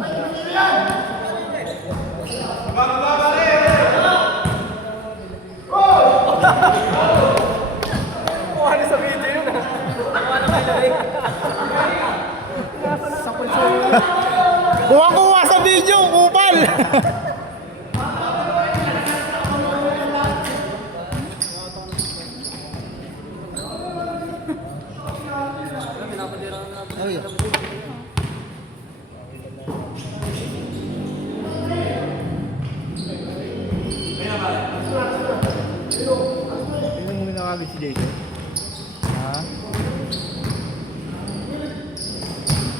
Ano sa video yun? Kuha-kuha sa video, kupal! Tingnan mo nakagad si Jason. Ha?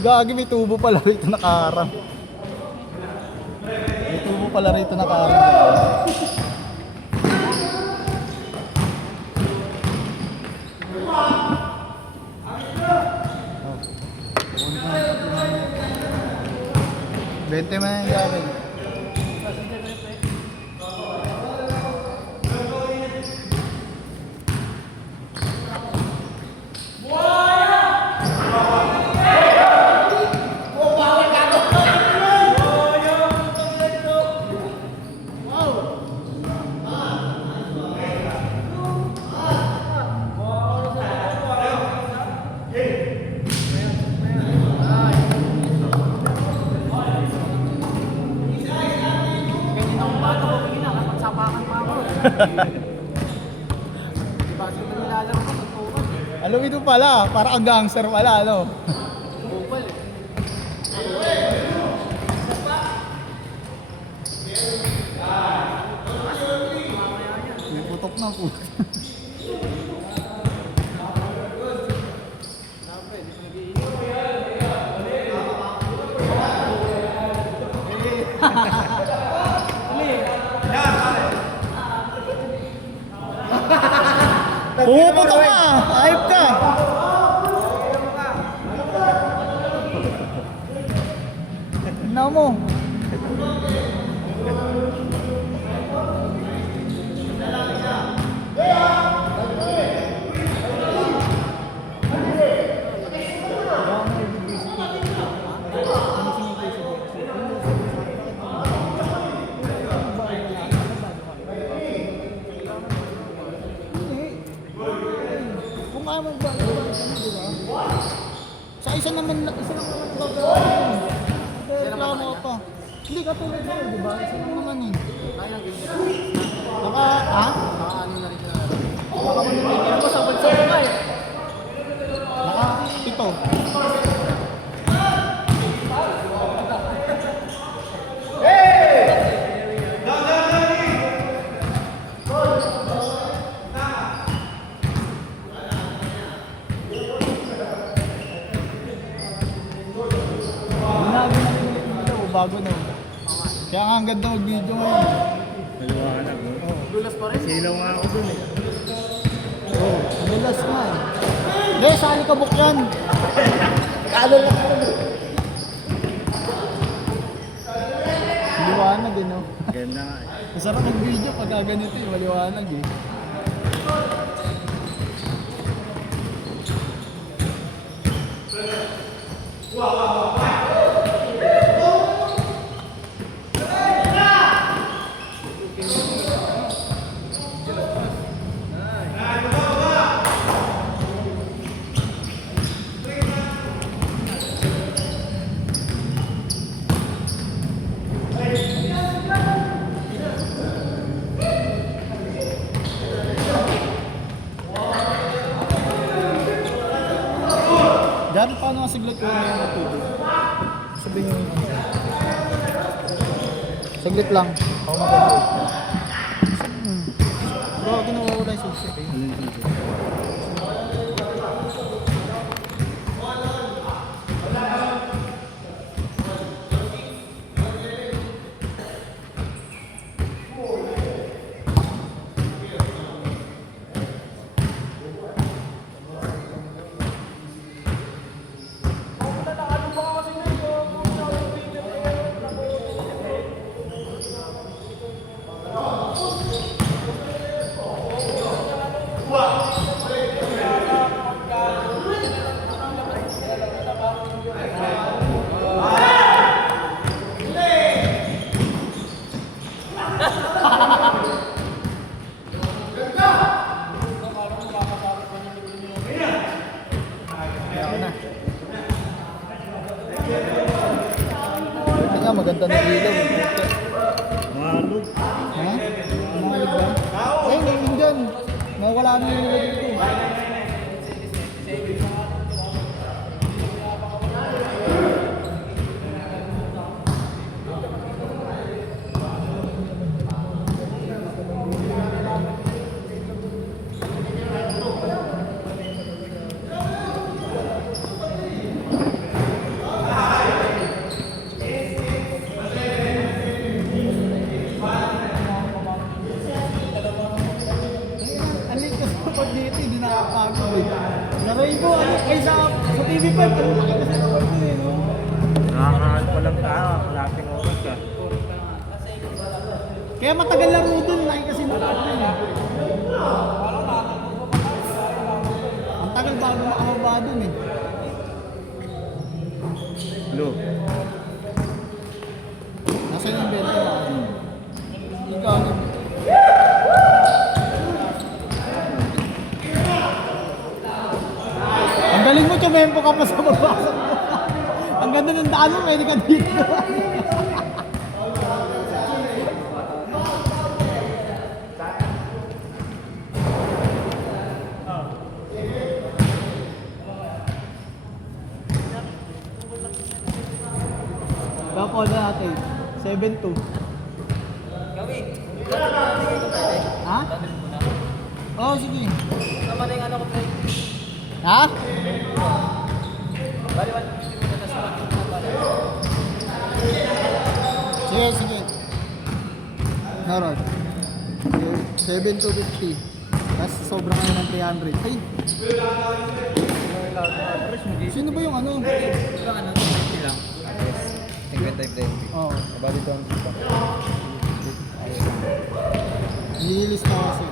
Gagi, may tubo pala rito nakaharang. May tubo pala rito nakaharang. Bente mo na yung gamit. Alam ito pala, para ang gangster pala, ano? May putok na po. Pumuputok ka! Ayop ka! Tignan mo! Sa isa naman gagawin. Reklamo pa. Hindi ka tulad mo, di ba? Isa lang naman eh. Baka, ha? Baka ano na rin na. Baka mo nabigyan mo sa bansa mo eh. Baka, ito. Bago na. Kaya nga ang ganda mag-video ngayon. Maliwanag, no? Dulas pa rin. Silaw nga ako dun eh. Oo, dulas nga eh. Hindi, sa alikabok yan. Kalo lang ako. Maliwanag eh, no? Ganda nga eh. Masarap mag-video pag ganito eh, maliwanag eh. Diyan, paano nga siglit ko na yung matubig? Sabihin nyo yun. Saglit lang. Ako maganda. Bro, ginawa ko na yung susi. Wow! nga, maganda na ilaw. Malog. Ha? Umalig ba? Ay, ngayon dyan. Nawala na yung nilagay ko. Alin ka sa pag dito, hindi nakakapagod eh. Naray ko, ano, ay sa TV5, ano laki kasi naman ko eh, no? Nakakahan pa lang tayo. Kalating oras ka. Kaya matagal laro dun, laki kasi naman dun eh. Ang tagal bago makababa dun eh. Hello. Nasaan yung benta mo? Ikaw ano? Ang galing mo, tumempo ka pa sa magbasok mo. Ang ganda ng daan mo, pwede ka dito. Dapat na natin. 7-2. Gawin. Ha? Oo, sige. Tama na yung ano ko, pre. Ha? Bali, 150 muna na sa Sige, sige. Narod. 7-250. Tapos sobrang ano ng 300. Ay! Sino ba yung ano? Ilang ano, 50 lang. Oo. Bali doon. Nililis na kasi.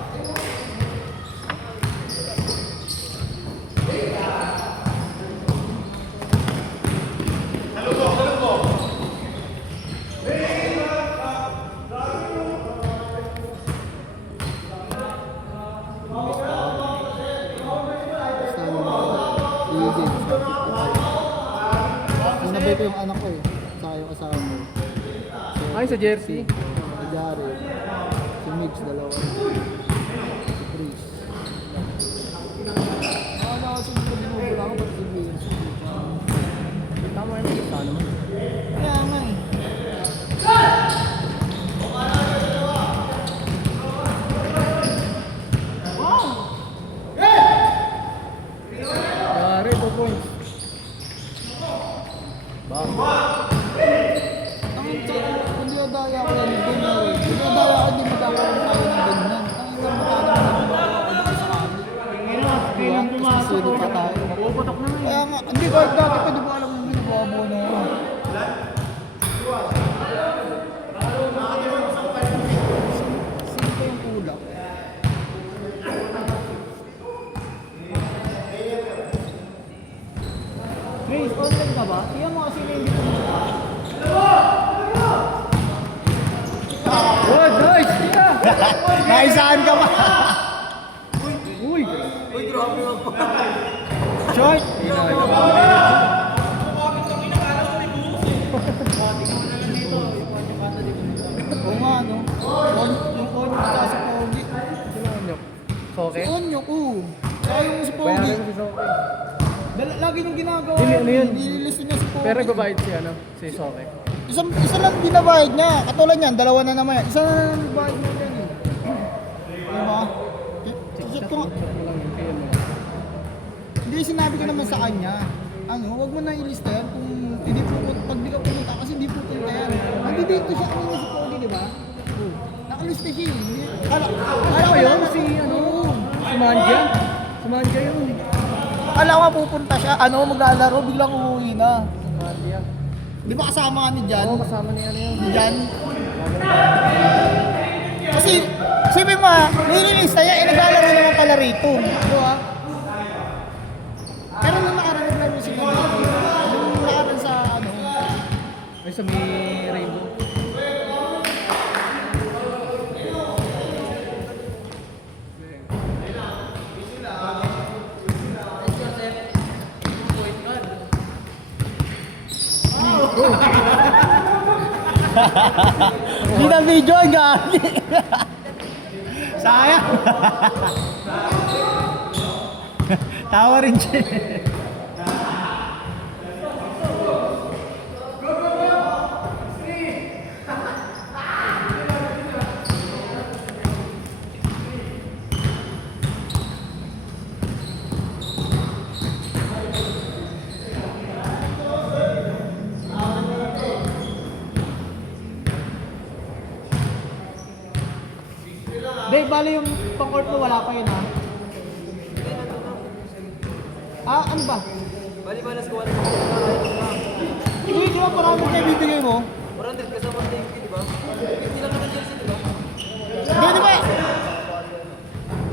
Sinabay ko yung anak ko eh. Saka yung asawa ko. Ay, sa jersey. Si Jared. Si Migs, dalawa. Si Chris. Wala kasi hindi ko binubula ako. Ba't si Vince? Tama yun. Saan naman? Kaya nga eh. Yari, 2 points. Ang hindi nadaya ko yan. Hindi nadaya ko, hindi magkakaroon tayo ng ganyan. Ang ina magkakaroon ako sa amin. Diba? Kasi sino pa tayo. Kaya nga, hindi kahit dati pa di ba alam mo binubuha na ako. Sino pa yung kulang? Grace, online ka ba? Iyan mo kasi hindi ko Oh, nice! Yeah! Naisaan ka ba? Uy! Uy, grabe mo po. Short! Oo nga, no? Yung Onyok ka sa Pogi. Okay? Si Onyok, oo. Saka yung si Pogi. Bayaran ko si Soke. Lagi nung ginagawa. Ano yun? Nililista niya si Pogi. Pero nagbabayad si ano? Si Soke. Isa lang binabayad niya. Katulad niyan, dalawa na naman yan. Isa lang binabayad niya yan eh. Diba? Check ko nga. Hindi, sinabi ko naman sa kanya. Ano, huwag mo na ilista yan kung hindi pag di ka pumunta kasi hindi pupunta yan. Nandito siya kanina si Pogi, di ba? Oo. Nakalista siya eh. Kala ko yun, si ano, Si Manja? Si Manja yun. kala ko pupunta siya, ano, maglalaro, biglang umuwi na. Manja. Di ba kasama ka ni Jan? Oo, kasama niya ano yun. Ni Jan? Kasi, sabi mo, nililista niya, naglalaro naman pala rito. Di ba? Pero nung nakaraan lang yung sigaw dito, nung nakaraan sa ano, Ay, sa may rainbow. Hindi na video ang gagi. Sayang. Tawa rin siya. Dave, bali yung pang-court mo wala pa yun ha? Ah, ano ba? Bali ba, nas gawa na Hindi, di ba parang kayo bibigay mo? 400 kasama ng 50, di ba? 50 lang naman jersey, di ba? Hindi, di ba?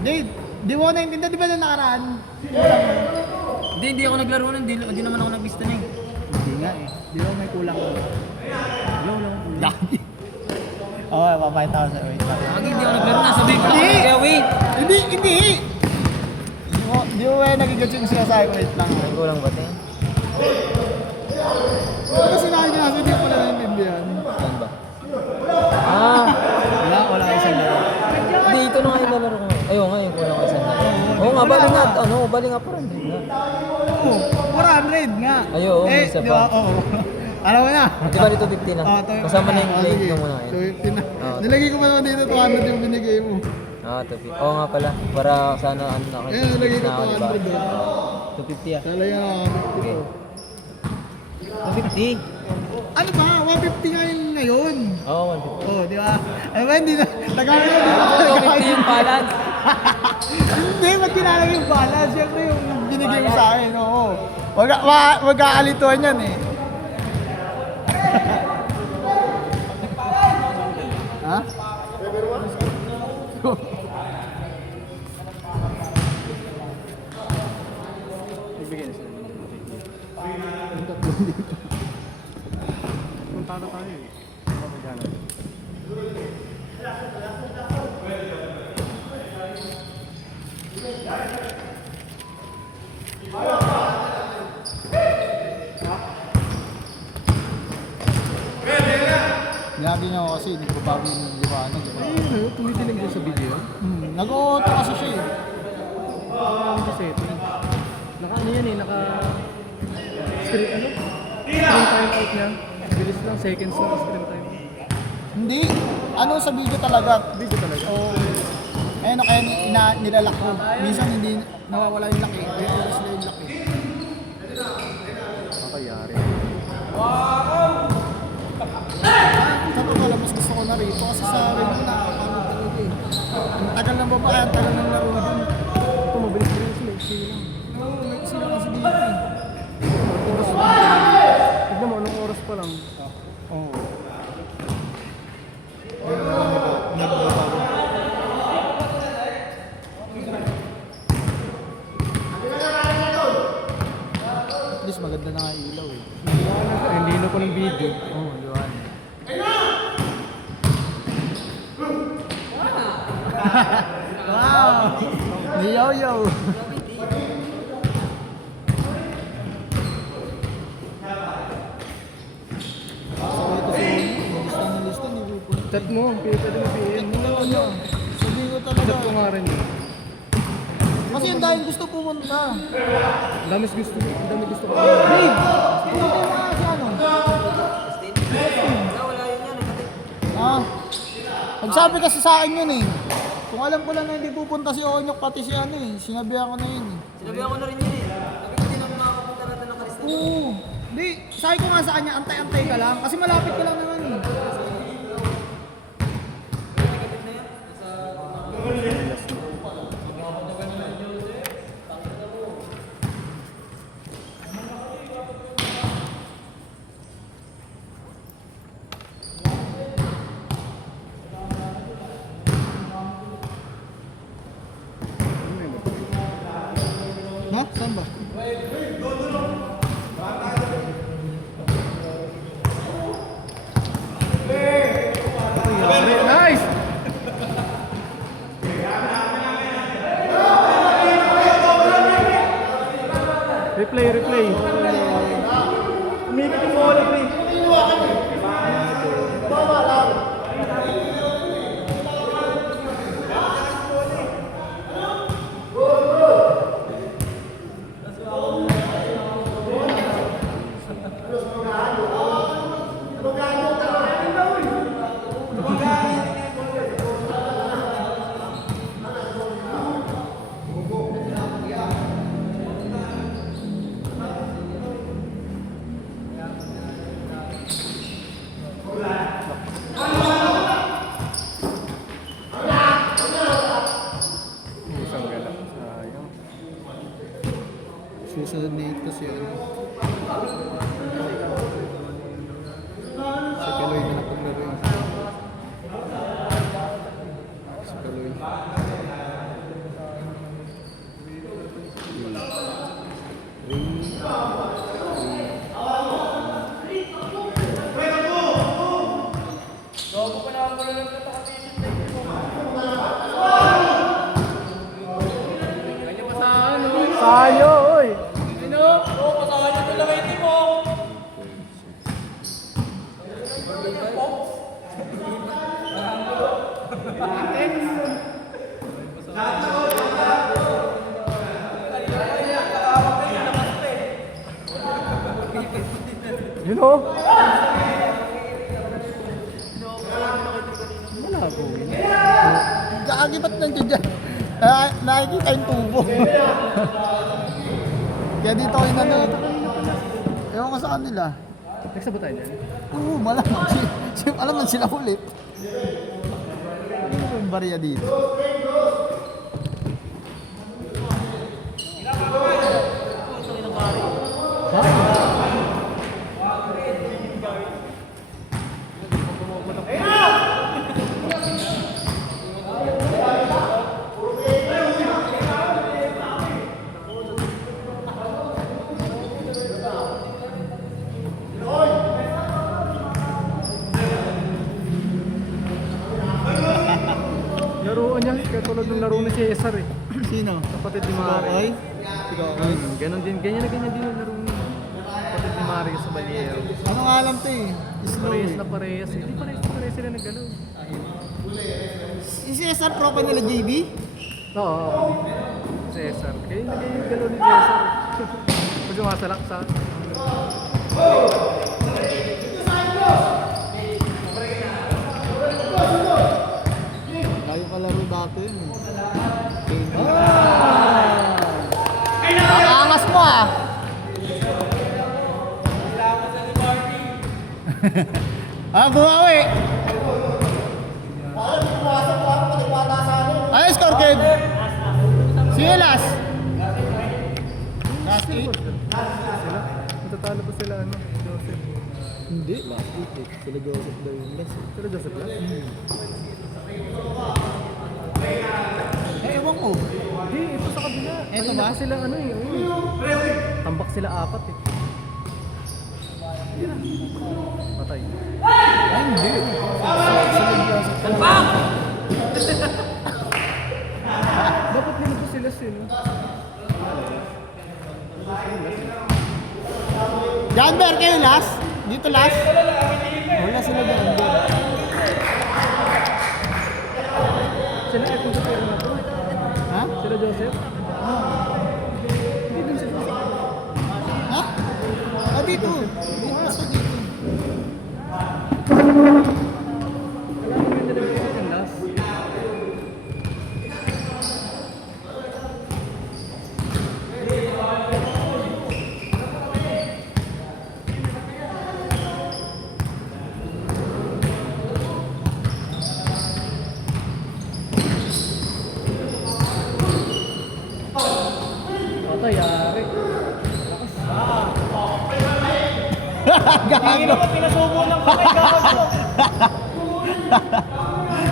Dave, di mo naintindihan, di ba na nakaraan? Hindi ako naglaro nun. Hindi naman ako nagbista na eh. Hindi nga eh. Di ba may kulang ko? Wala. Dami. Oo, papakita ko sa wait. Lagi hindi ako naglaro na. Sabihin ko lang Hindi! kaya wait. Hindi! Di mo nagigats yung sinasabi ko, wait lang. Ay, kulang ba ito? Ano sinabi niya? Hindi ko pala naintindihan. Saan ba? Ah! Wala kayo sa laro. Hindi, ito na nga yung lalaro ko. Ayun nga, yung kulang ko isang na. Oo nga, bali nga. Bali nga parang. Oo, 400 nga. Ay, oo, may isa di pa. ba? Oo. Alam mo na. Di ba dito 50 na? Kasama na yung play ko muna ngayon. 250 na. Oo. Nilagay ko pa naman dito 200 yung binigay mo. Ah, 250. Oo nga pala. Para sana ano na ako. Ayun, nilagay ko na ako, di ba? 200 doon. 250 ah. Talaga ako. Okay. 250? Ano ba? 150 nga yun ngayon. Oo, 150. Oh, di ba? Ano ba? Hindi na. Tagal na. 250 yung balance. Hindi, ba't kinalagay yung balance? Siyempre yung binigay mo sa akin. Oo. Magkaalituan yan eh. Ha? Ibigay na sila. Punta na tayo eh. Maghanap. Lagi niya ako kasi, nagbabago yung liwanag. Ayun, tumidinig din sa video. Nag-auto kasi siya eh. Ang setting. Naka ano yan eh, naka screen ano? Screen time out niya. Bilis lang, seconds lang ang screen time. Hindi. Ano sa video talaga? Video talaga. Oo. Ayun, kaya nilalak ko. Minsan hindi nawawala yung laki. Kaya oras na yung laki. Makayari. Ito pala, mas gusto ko na rito kasi sa rin na nakakano talaga eh. Ang tagal ng babae, ang tagal ng laro dun. Ito, mabilis-bilis sila. Sige lang. Oo, may sila kasi dito eh. Oras pa lang. Tignan mo, anong oras pa lang. Oo. Nagbabago. At least maganda na nga yung ilaw eh. Hindi na ko ng video. Oo, liwan. Wow! Ni Yo-Yo! Lista ni Rupo. Chat mo, pwede mo PM mo. Sabihin ko talaga. Chat ko nga rin. Kasi yung dahil gusto pumunta. Dami gusto ko. Babe! Pumunta na nga si ano? Wala yun yan. Ah, nagsabi kasi sa akin yun eh. Kung alam ko lang na hindi pupunta si Onyok pati si ano eh. Sinabihan ko na yun eh. Sinabihan ko na rin yun eh. Sabi ko din naman makapunta natin ng kalista. Oo. Hindi, sabi ko nga sa kanya, antay-antay ka lang. Kasi malapit ka lang naman eh. Ha? Saan ba? Nice! Replay. Umikot yung bola, pre. Yun o. Malabo yun. Gagi ba't nandiyan dyan? Nakikita yung tubo. Kaya dito kayo nanood. Ewan ko sa kanila. Nagsabot tayo dyan. Oo, malamang. Alam na sila ulit. Ano ba yung barya dito? Laruan niya, katulad ng laro ni Cesar eh. Sino? Kapatid ni Si Mari. Kokoy? Si Kokoy? Ganon din, ganyan din yung laro ni kapatid ni Mari sa Banyero. Ano nga alam to eh? Slow Parehas eh. na parehas eh. Hindi parehas sila nag-galaw. Si Cesar tropa nila JB? Oo. Cesar. Kaya yung galaw ni Cesar. Pag sumasalak sa... Layo kalaro dati yun eh. Angas mo ah! Bumawi! Ay, score kid! Sige, last! Last 8? Sila? Matatalo pa sila ano? Joseph. Hindi, last week eh. Sila Joseph daw yung last. Sila Joseph lang? Ewan ko. Hindi, ito sa kabila. Ito Kanina ba? pa sila ano eh. Tambak sila 4 eh. Hindi na. Patay. Ay, hindi. Dapat nilito sila sila. Jamber, kayo last? Dito last? Wala sila Jamber. Sila eh, kung sa pera na to. Ha? Sila Joseph. Hindi din si Joseph. Ha? Ah, dito. Dito last na dito. Alam mo yung nilagay ng last. Patay, yari. Gago. Pinasubo ng patay, gago.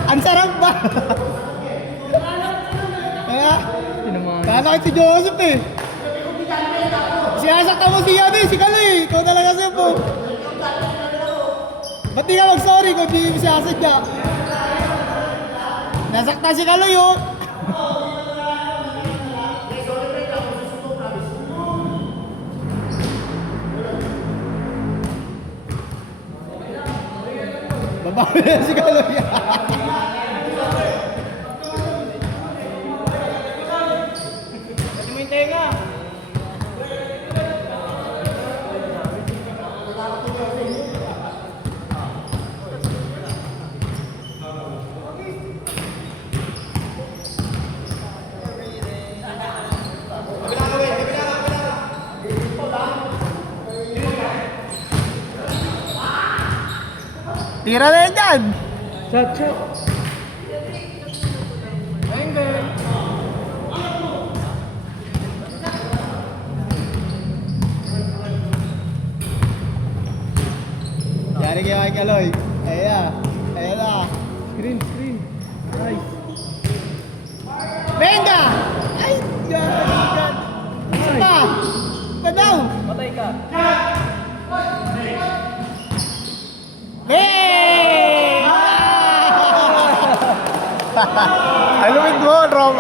Ang sarap ba? Kaya, Tinamaan. kala si Joseph eh. Sinasakta mo si Yan eh, si Kalo eh. Ikaw talaga siya po. Ba't di ka mag-sorry kung di mo sinasadya? Nasakta si Kalo yun. Babawi na si Kalo yan. Tira na yan dyan! Shot, shot. Yari kayo kay Kaloy. Ayan na. Ayan na. Screen, screen. Nice. Venga! Ay! Yan! Yan! Isa pa! Pa daw! Patay ka. Hey! Alumin mo, Roma!